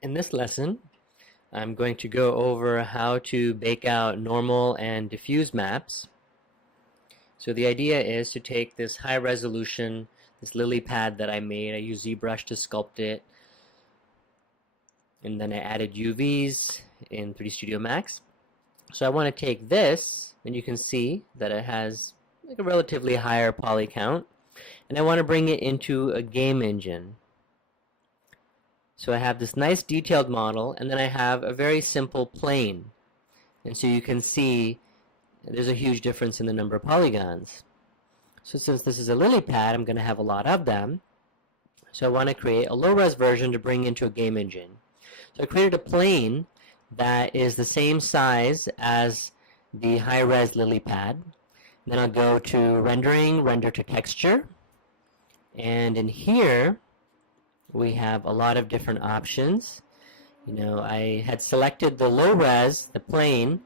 In this lesson, I'm going to go over how to bake out normal and diffuse maps. So the idea is to take this high resolution, this lily pad that I made. I used ZBrush to sculpt it. And then I added UVs in 3D Studio Max. So I want to take this, and you can see that it has like a relatively higher poly count. And I want to bring it into a game engine. So I have this nice detailed model, and then I have a very simple plane. And so you can see there's a huge difference in the number of polygons. So since this is a lily pad, I'm going to have a lot of them. So I want to create a low-res version to bring into a game engine. So I created a plane that is the same size as the high-res lily pad. Then I'll go to rendering, render to texture. And in here, we have a lot of different options. I had selected the low res, the plane,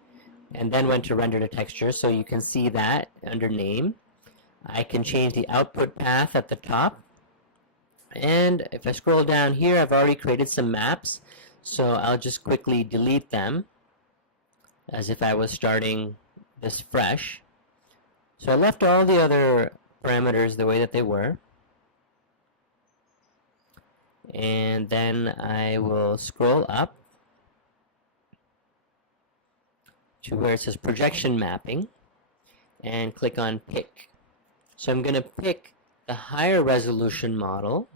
and then went to render to texture, so you can see that under name. I can change the output path at the top. And if I scroll down here, I've already created some maps, so I'll just quickly delete them as if I was starting this fresh. So I left all the other parameters the way that they were. And then I will scroll up to where it says projection mapping and click on pick. So I'm going to pick the higher resolution model.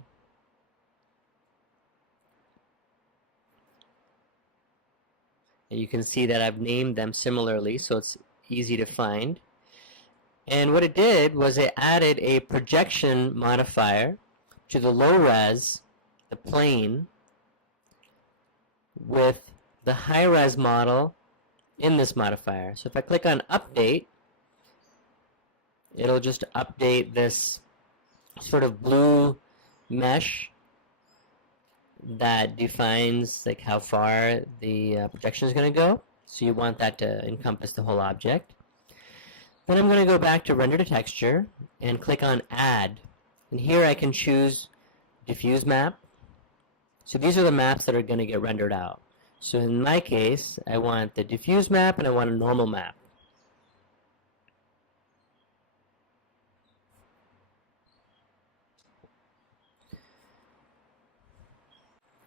And you can see that I've named them similarly, so it's easy to find. And what it did was it added a projection modifier to the low res, the plane, with the high res model in this modifier. So if I click on update, it'll just update this sort of blue mesh that defines like how far the projection is going to go. So you want that to encompass the whole object. Then I'm going to go back to render to texture and click on add. And here I can choose diffuse map. So these are the maps that are going to get rendered out. So in my case, I want the diffuse map and I want a normal map.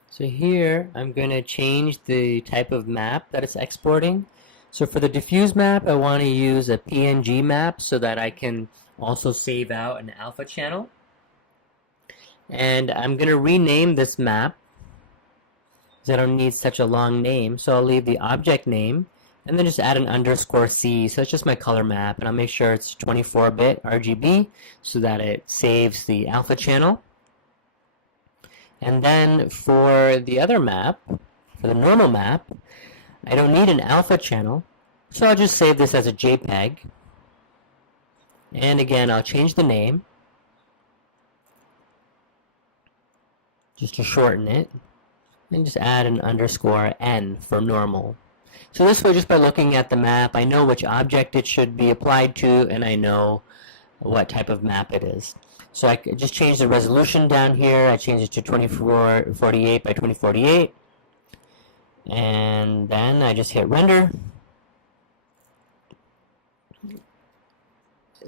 So here I'm going to change the type of map that it's exporting. So for the diffuse map, I want to use a PNG map so that I can also save out an alpha channel. And I'm going to rename this map because I don't need such a long name. So I'll leave the object name and then just add an _C. So it's just my color map, and I'll make sure it's 24-bit RGB so that it saves the alpha channel. And then for the other map, for the normal map, I don't need an alpha channel, so I'll just save this as a JPEG. And again, I'll change the name just to shorten it, and just add an _N for normal. So this way, just by looking at the map, I know which object it should be applied to, and I know what type of map it is. So I just change the resolution down here. I change it to 2448 by 2048. And then I just hit render.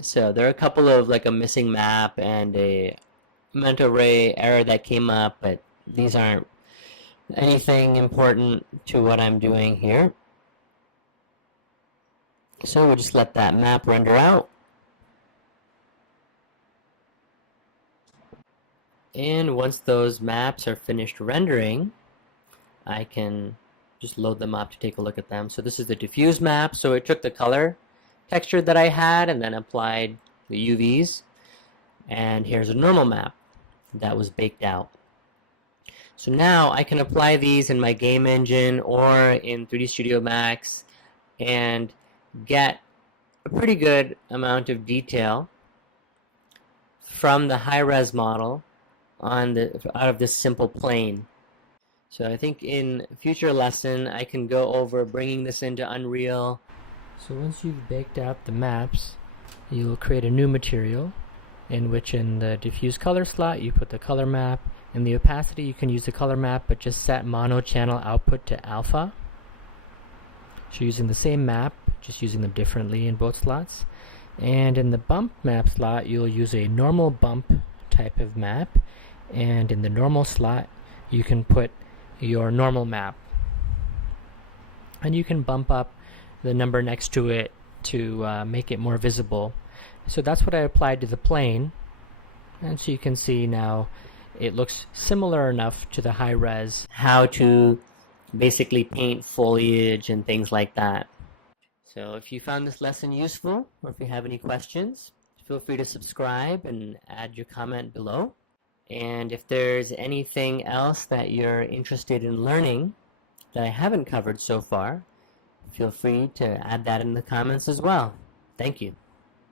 So there are a couple of like a missing map and a mental array error that came up, but these aren't anything important to what I'm doing here. So we'll just let that map render out. And once those maps are finished rendering, I can just load them up to take a look at them. So this is the diffuse map. So it took the color texture that I had and then applied the UVs. And here's a normal map that was baked out. So now I can apply these in my game engine or in 3D Studio Max and get a pretty good amount of detail from the high-res model out of this simple plane. So I think in a future lesson I can go over bringing this into Unreal. So once you've baked out the maps, you'll create a new material in which in the diffuse color slot you put the color map, In the opacity, you can use the color map, but just set mono channel output to alpha. So using the same map, just using them differently in both slots. And in the bump map slot, you'll use a normal bump type of map. And in the normal slot, you can put your normal map. And you can bump up the number next to it to make it more visible. So that's what I applied to the plane. And so you can see now it looks similar enough to the high res. How to basically paint foliage and things like that. So if you found this lesson useful, or if you have any questions, feel free to subscribe and add your comment below. And if there's anything else that you're interested in learning that I haven't covered so far, feel free to add that in the comments as well. Thank you.